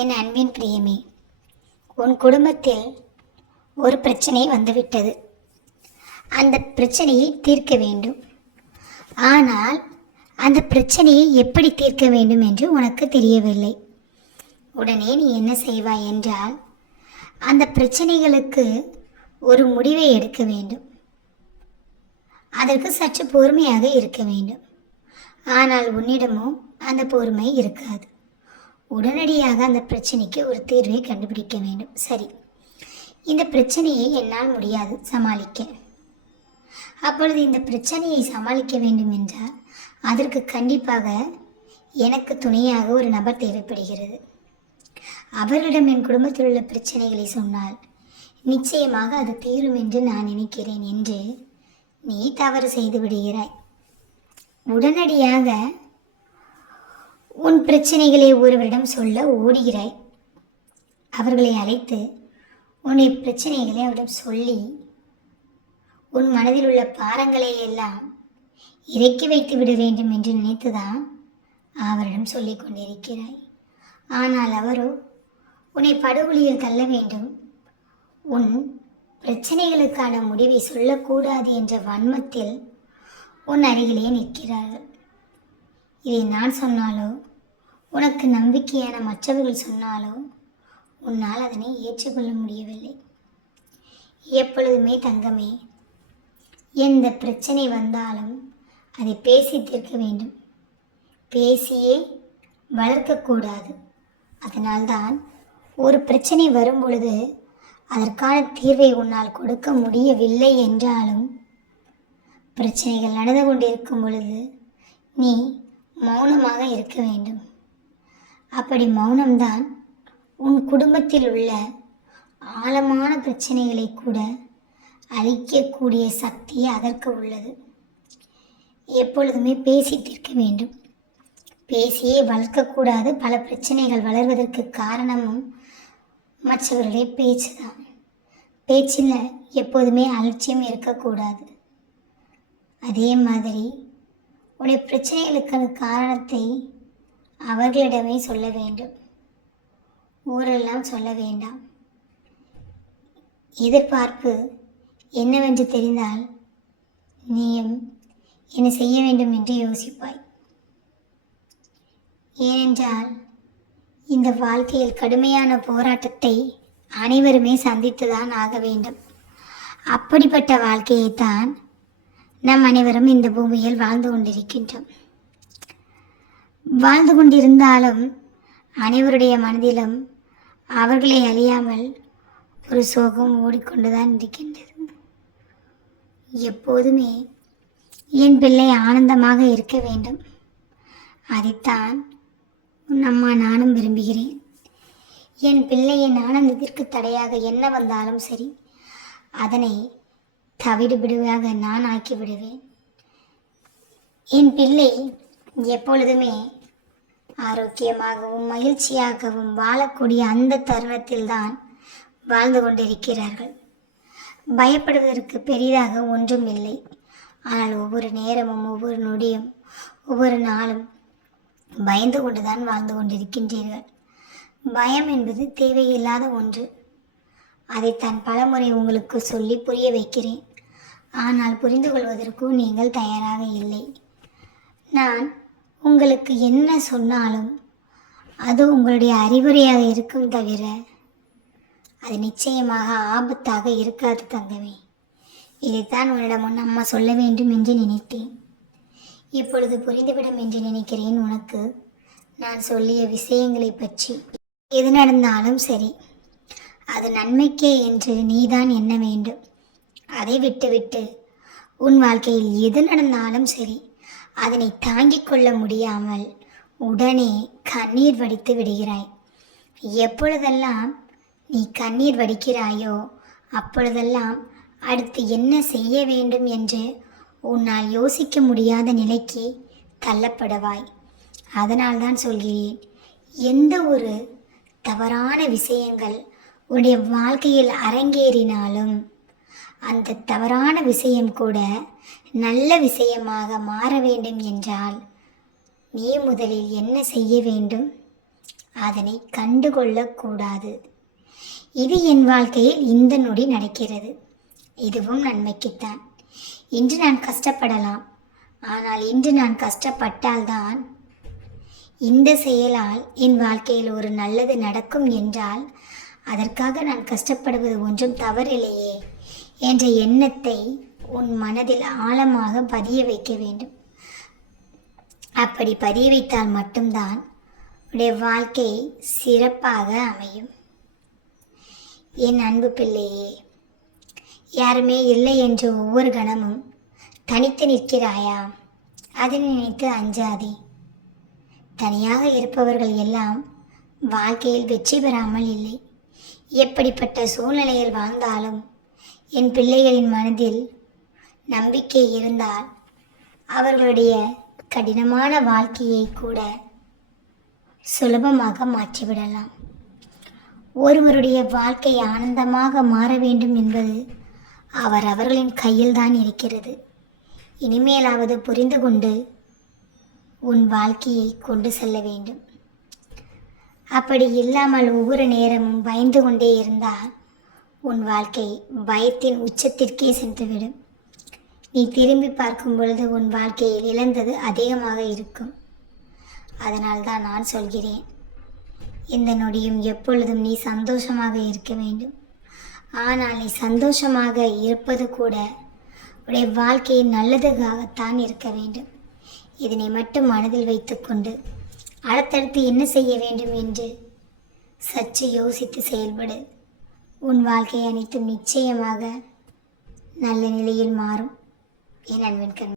என் அன்பின் பிரியமே உன் குடும்பத்தில் ஒரு பிரச்சனை வந்துவிட்டது. அந்த பிரச்சனையை தீர்க்க வேண்டும். ஆனால் அந்த பிரச்சனையை எப்படி தீர்க்க வேண்டும் என்று உனக்கு தெரியவில்லை. உடனே நீ என்ன செய்வாய் என்றால் அந்த பிரச்சனைகளுக்கு ஒரு முடிவை எடுக்க வேண்டும். அதற்கு சற்று பொறுமையாக இருக்க வேண்டும். ஆனால் உன்னிடமும் அந்த பொறுமை இருக்காது. உடனடியாக அந்த பிரச்சனைக்கு ஒரு தீர்வை கண்டுபிடிக்க வேண்டும். சரி. இந்த பிரச்சனையை என்னால் முடியாது சமாளிக்க. அப்பொழுது இந்த பிரச்சனையை சமாளிக்க வேண்டும் என்றால் அதற்கு கண்டிப்பாக எனக்கு துணையாக ஒரு நபர் தேவைப்படுகிறது. அவரிடம் என் குடும்பத்தில் உள்ள பிரச்சனைகளை சொன்னால் நிச்சயமாக அது தீரும் என்று நான் நினைக்கிறேன் என்று நீ தவறு செய்து விடுகிறாய். உடனடியாக உன் பிரச்சனைகளை ஒருவரிடம் சொல்ல ஓடுகிறாய். அவர்களை அழைத்து உன்னை பிரச்சனைகளை அவரிடம் சொல்லி உன் மனதில் உள்ள பாரங்களை எல்லாம் இறக்கி வைத்து விட வேண்டும் என்று நினைத்துதான் அவரிடம் சொல்லிக் கொண்டிருக்கிறாய். ஆனால் அவரோ உன்னை படுகொலியில் தள்ள வேண்டும். உன் பிரச்சனைகளுக்கான முடிவை சொல்லக்கூடாது என்ற வன்மத்தில் உன் அருகிலே நிற்கிறார்கள். இதை நான் சொன்னாலோ உனக்கு நம்பிக்கையான மற்றவர்கள் சொன்னாலும் உன்னால் அதனை ஏற்றுக்கொள்ள முடியவில்லை. எப்பொழுதுமே தங்கமே எந்த பிரச்சனை வந்தாலும் அதை பேசி தீர்க்க வேண்டும். பேசியே வளர்க்கக்கூடாது அதனால்தான் ஒரு பிரச்சனை வரும் பொழுது அதற்கான தீர்வை உன்னால் கொடுக்க முடியவில்லை என்றாலும் பிரச்சனைகள் நடந்து கொண்டிருக்கும் பொழுது நீ மௌனமாக இருக்க வேண்டும். அப்படி மௌனம்தான் உன் குடும்பத்தில் உள்ள ஆழமான பிரச்சனைகளை கூட அழிக்கக்கூடிய சக்தி அதற்கு உள்ளது. எப்பொழுதுமே பேசி இருக்க வேண்டும். பேசியே வளர்க்கக்கூடாது. பல பிரச்சனைகள் வளர்வதற்கு காரணமும் மற்றவருடைய பேச்சு தான் பேச்சில் எப்போதுமே அலட்சியம் இருக்கக்கூடாது. அதே மாதிரி உடைய பிரச்சனைகளுக்கான காரணத்தை அவர்களிடமே சொல்ல வேண்டும். ஊரெல்லாம் சொல்ல வேண்டாம். எதிர்பார்ப்பு என்னவென்று தெரிந்தால் நீயும் என்ன செய்ய வேண்டும் என்று யோசிப்பாய். ஏனென்றால் இந்த வாழ்க்கையில் கடுமையான போராட்டத்தை அனைவருமே சந்தித்துதான் ஆக வேண்டும். அப்படிப்பட்ட வாழ்க்கையைத்தான் நம் அனைவரும் இந்த பூமியில் வாழ்ந்து கொண்டிருக்கின்றோம். வாழ்ந்து கொண்டிருந்தாலும் அனைவருடைய மனதிலும் அவர்களை அறியாமல் ஒரு சோகம் ஓடிக்கொண்டுதான் இருக்கின்றது. எப்போதுமே என் பிள்ளை ஆனந்தமாக இருக்க வேண்டும். அதைத்தான் உன் அம்மா நானும் விரும்புகிறேன். என் பிள்ளையின் ஆனந்தத்திற்கு தடையாக என்ன வந்தாலும் சரி அதனை தவிடு விடுவாக நான் ஆக்கி விடுவேன் என் பிள்ளை எப்பொழுதுமே ஆரோக்கியமாகவும் மகிழ்ச்சியாகவும் வாழக்கூடிய அந்த தருணத்தில்தான் வாழ்ந்து கொண்டிருக்கிறார்கள். பயப்படுவதற்கு பெரிதாக ஒன்றும் இல்லை. ஆனால் ஒவ்வொரு நேரமும் ஒவ்வொரு நொடியும் ஒவ்வொரு நாளும் பயந்து கொண்டுதான் வாழ்ந்து கொண்டிருக்கின்றீர்கள். பயம் என்பது தேவையில்லாத ஒன்று. அதை தான் பலமுறை உங்களுக்கு சொல்லி புரிய வைக்கிறேன். ஆனால் புரிந்து கொள்வதற்கும் நீங்கள் தயாராக இல்லை. நான் உங்களுக்கு என்ன சொன்னாலும் அது உங்களுடைய அறிவுரையாக இருக்கும் தவிர அது நிச்சயமாக ஆபத்தாக இருக்காது தங்கமே. இதைத்தான் உன்னிடம் அம்மா சொல்ல வேண்டும் என்று நினைத்தேன். இப்பொழுது புரிந்துவிடும் என்று நினைக்கிறேன் உனக்கு. நான் சொல்லிய விஷயங்களை பற்றி எது நடந்தாலும் சரி அது நன்மைக்கே என்று நீதான் எண்ண வேண்டும். அதை விட்டுவிட்டு உன் வாழ்க்கையில் எது நடந்தாலும் சரி அதனை தாங்கிக் கொள்ள முடியாமல் உடனே கண்ணீர் வடித்து விடுகிறாய். எப்பொழுதெல்லாம் நீ கண்ணீர் வடிக்கிறாயோ அப்பொழுதெல்லாம் அடுத்து என்ன செய்ய வேண்டும் என்று உன்னால் யோசிக்க முடியாத நிலைக்கு தள்ளப்படுவாய். அதனால்தான் சொல்கிறேன் எந்த ஒரு தவறான விஷயங்கள் உன்னுடைய வாழ்க்கையில் அரங்கேறினாலும் அந்த தவறான விஷயம் கூட நல்ல விஷயமாக மாற வேண்டும் என்றால் நீ முதலில் என்ன செய்ய வேண்டும்? அதனை கண்டுகொள்ளக்கூடாது இது என் வாழ்க்கையில் இந்த நொடி நடக்கிறது. இதுவும் நன்மைக்குத்தான். இன்று நான் கஷ்டப்படலாம். ஆனால் இன்று நான் கஷ்டப்பட்டால்தான் இந்த செயலால் என் வாழ்க்கையில் ஒரு நல்லது நடக்கும் என்றால் அதற்காக நான் கஷ்டப்படுவது ஒன்றும் தவறில்லையே. என்ற எண்ணத்தை உன் மனதில் ஆழமாக பதிய வைக்க வேண்டும். அப்படி பதிய வைத்தால் மட்டும்தான் உடைய வாழ்க்கை சிறப்பாக அமையும். என் அன்பு பிள்ளையே யாருமே இல்லை என்ற ஒவ்வொரு கணமும் தனித்து நிற்கிறாயா? அதை நினைத்து அஞ்சாதே. தனியாக இருப்பவர்கள் எல்லாம் வாழ்க்கையில் வெற்றி பெறாமல் இல்லை. எப்படிப்பட்ட சூழ்நிலையில் வாழ்ந்தாலும் என் பிள்ளைகளின் மனதில் நம்பிக்கை இருந்தால் அவர்களுடைய கடினமான வாழ்க்கையை கூட சுலபமாக மாற்றிவிடலாம். ஒருவருடைய வாழ்க்கை ஆனந்தமாக மாற வேண்டும் என்பது அவர் அவர்களின் கையில்தான் இருக்கிறது. இனிமேலாவது புரிந்து கொண்டு உன் வாழ்க்கையை கொண்டு செல்ல வேண்டும். அப்படி இல்லாமல் ஒவ்வொரு நேரமும் பயந்து கொண்டே இருந்தால் உன் வாழ்க்கை பயத்தின் உச்சத்திற்கே சென்றுவிடும். நீ திரும்பி பார்க்கும் பொழுது உன் வாழ்க்கையில் இழந்தது அதிகமாக இருக்கும். அதனால் தான் நான் சொல்கிறேன் இந்த நொடியும் எப்பொழுதும் நீ சந்தோஷமாக இருக்க வேண்டும். ஆனால் நீ சந்தோஷமாக இருப்பது கூட உடைய வாழ்க்கையை நல்லதுக்காகத்தான் இருக்க வேண்டும். இதனை மட்டும் மனதில் வைத்துக்கொண்டு அடுத்தடுத்து என்ன செய்ய வேண்டும் என்று சற்று யோசித்து செயல்படு. உன் வாழ்க்கை அனைத்தும் நிச்சயமாக நல்ல நிலையில் மாறும். என் அன்பின் கண்